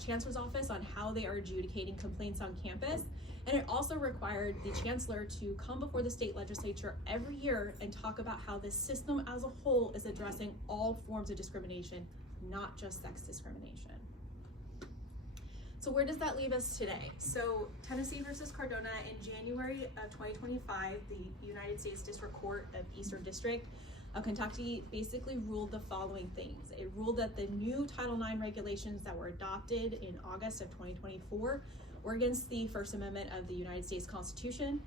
chancellor's office on how they are adjudicating complaints on campus. And it also required the chancellor to come before the state legislature every year and talk about how the system as a whole is addressing all forms of discrimination, not just sex discrimination. So where does that leave us today? So Tennessee versus Cardona in January of 2025, the United States District Court of Eastern District of Kentucky basically ruled the following things. It ruled that the new Title IX regulations that were adopted in August of 2024 were against the First Amendment of the United States Constitution.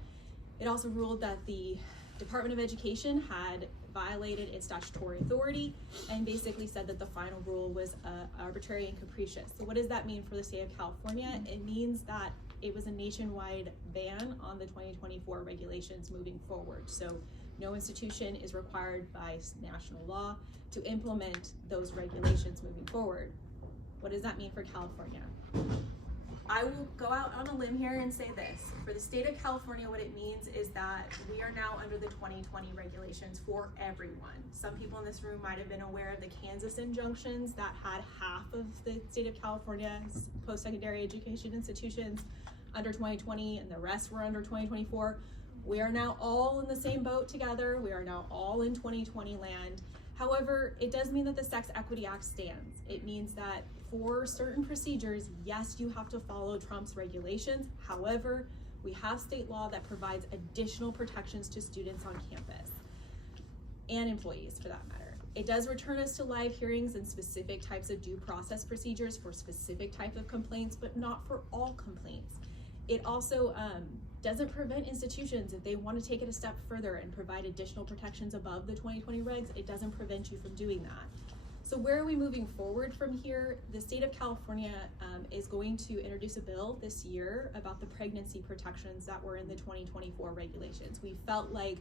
It also ruled that the Department of Education had violated its statutory authority and basically said that the final rule was arbitrary and capricious. So what does that mean for the state of California? It means that it was a nationwide ban on the 2024 regulations moving forward. So no institution is required by national law to implement those regulations moving forward. What does that mean for California? I will go out on a limb here and say this. For the state of California, what it means is that we are now under the 2020 regulations for everyone. Some people in this room might have been aware of the Kansas injunctions that had half of the state of California's post-secondary education institutions under 2020 and the rest were under 2024. We are now all in the same boat together. We are now all in 2020 land. However, it does mean that the Sex Equity Act stands. It means that for certain procedures, yes, you have to follow Trump's regulations. However, we have state law that provides additional protections to students on campus and employees for that matter. It does return us to live hearings and specific types of due process procedures for specific type of complaints, but not for all complaints. It also doesn't prevent institutions, if they want to take it a step further and provide additional protections above the 2020 regs, it doesn't prevent you from doing that. So where are we moving forward from here? The state of California is going to introduce a bill this year about the pregnancy protections that were in the 2024 regulations. We felt like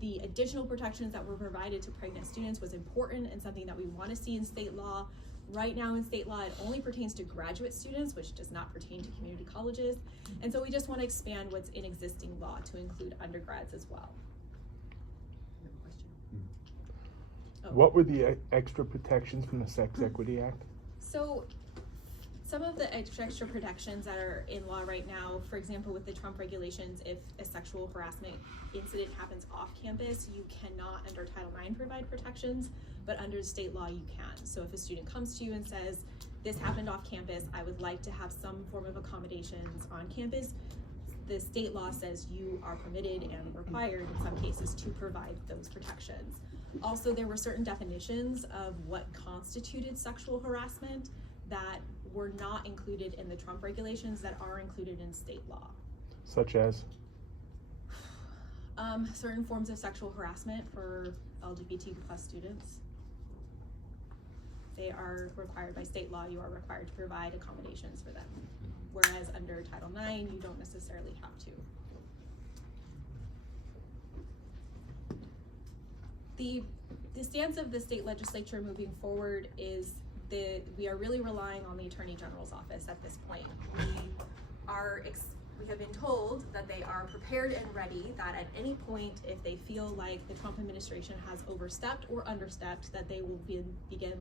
the additional protections that were provided to pregnant students was important and something that we want to see in state law. Right now in state law, it only pertains to graduate students, which does not pertain to community colleges. And so we just want to expand what's in existing law to include undergrads as well. What were the extra protections from the Sex Equity Act? So some of the extra protections that are in law right now, for example, with the Trump regulations, if a sexual harassment incident happens off campus, you cannot under Title IX provide protections, but under state law you can. So if a student comes to you and says, this happened off campus, I would like to have some form of accommodations on campus, the state law says you are permitted and required in some cases to provide those protections. Also, there were certain definitions of what constituted sexual harassment that were not included in the Trump regulations that are included in state law. Such as? Certain forms of sexual harassment for LGBTQ+ students. They are required by state law, you are required to provide accommodations for them. Whereas under Title IX, you don't necessarily have to. The stance of the state legislature moving forward is that we are really relying on the Attorney General's office at this point. We have been told that they are prepared and ready that at any point, if they feel like the Trump administration has overstepped or understepped, that they will begin